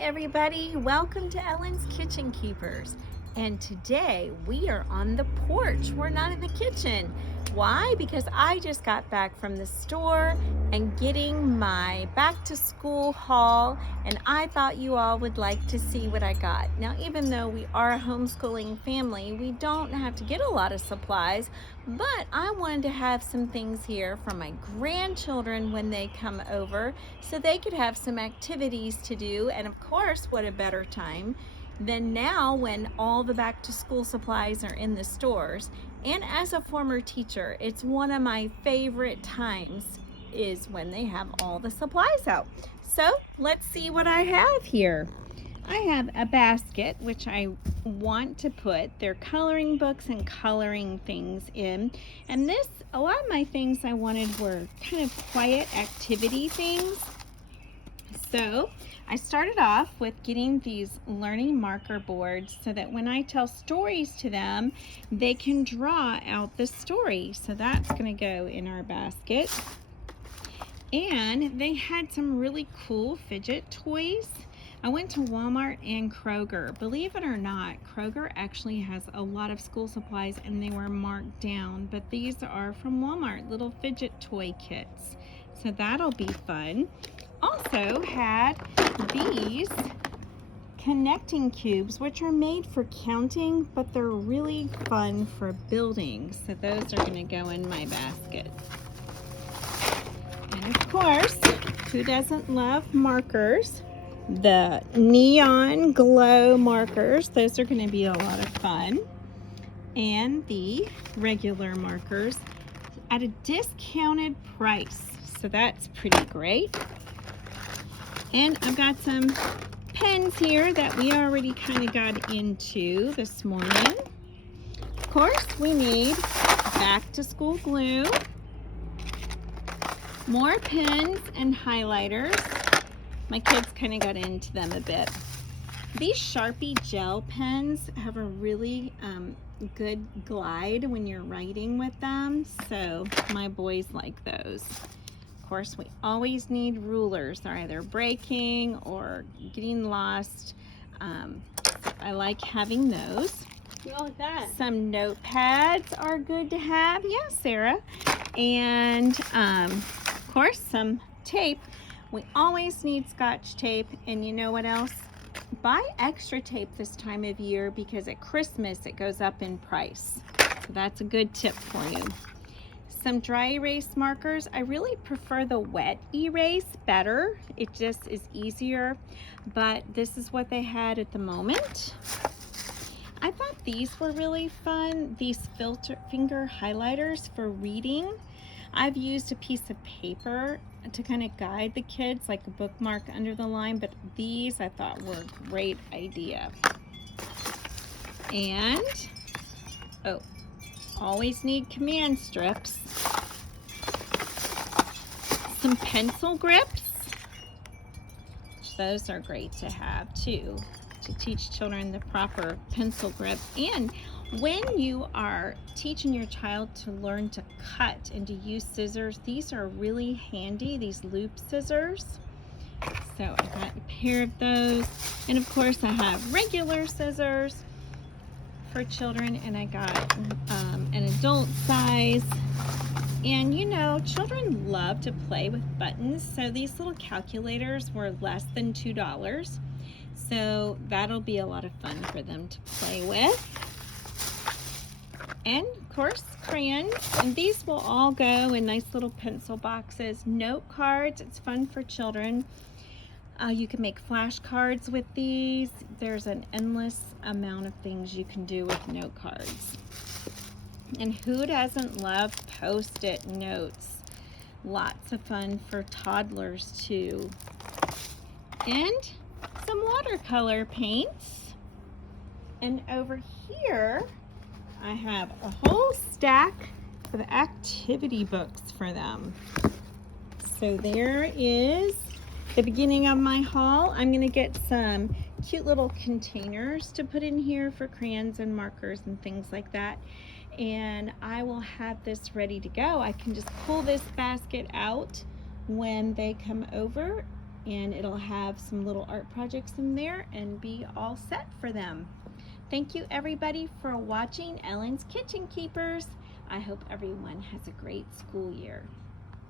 everybody, welcome to Ellen's Kitchen Keepers. And today we are on the porch. We're not in the kitchen. Why? Because I just got back from the store and getting my back to school haul, and I thought you all would like to see what I got. Now, even though we are a homeschooling family, we don't have to get a lot of supplies, but I wanted to have some things here for my grandchildren when they come over so they could have some activities to do. And of course, what a better time than now when all the back to school supplies are in the stores. And as a former teacher, it's one of my favorite times is when they have all the supplies out. So let's see what I have here. I have a basket which I want to put their coloring books and coloring things in. And a lot of my things I wanted were kind of quiet activity things. So I started off with getting these learning marker boards so that when I tell stories to them, they can draw out the story. So that's going to go in our basket. And they had some really cool fidget toys. I went to Walmart and Kroger. Believe it or not, Kroger actually has a lot of school supplies and they were marked down, but these are from Walmart, little fidget toy kits. So that'll be fun. Also had these connecting cubes, which are made for counting, but they're really fun for building. So those are going to go in my basket. And of course, who doesn't love markers? The neon glow markers, those are going to be a lot of fun. And the regular markers at a discounted price. So that's pretty great. And I've got some pens here that we already kind of got into this morning. Of course, we need back to school glue, more pens and highlighters. My kids kind of got into them a bit. These Sharpie gel pens have a really good glide when you're writing with them, so my boys like those. Of course, we always need rulers. They're either breaking or getting lost. I like having those. What was that? Some notepads are good to have. Yeah, Sarah. And of course, some tape. We always need Scotch tape. And you know what else? Buy extra tape this time of year because at Christmas it goes up in price. So that's a good tip for you. Some dry erase markers. I really prefer the wet erase better. It just is easier, but this is what they had at the moment. I thought these were really fun, these finger highlighters for reading. I've used a piece of paper to kind of guide the kids, like a bookmark under the line, but these I thought were a great idea. And, oh, always need command strips. Some pencil grips. Those are great to have too, to teach children the proper pencil grip. And when you are teaching your child to learn to cut and to use scissors, these are really handy, these loop scissors. So I got a pair of those. And of course I have regular scissors for children, and I got an adult size. And you know, children love to play with buttons, so these little calculators were less than $2. So that'll be a lot of fun for them to play with. And of course, crayons, and these will all go in nice little pencil boxes. Note cards, it's fun for children. You can make flashcards with these. There's an endless amount of things you can do with note cards. And who doesn't love Post-it notes? Lots of fun for toddlers too. And some watercolor paints. And over here, I have a whole stack of activity books for them. So there is the beginning of my haul. I'm going to get some cute little containers to put in here for crayons and markers and things like that. And I will have this ready to go. I can just pull this basket out when they come over and it'll have some little art projects in there and be all set for them. Thank you everybody for watching Ellen's Kitchen Keepers. I hope everyone has a great school year.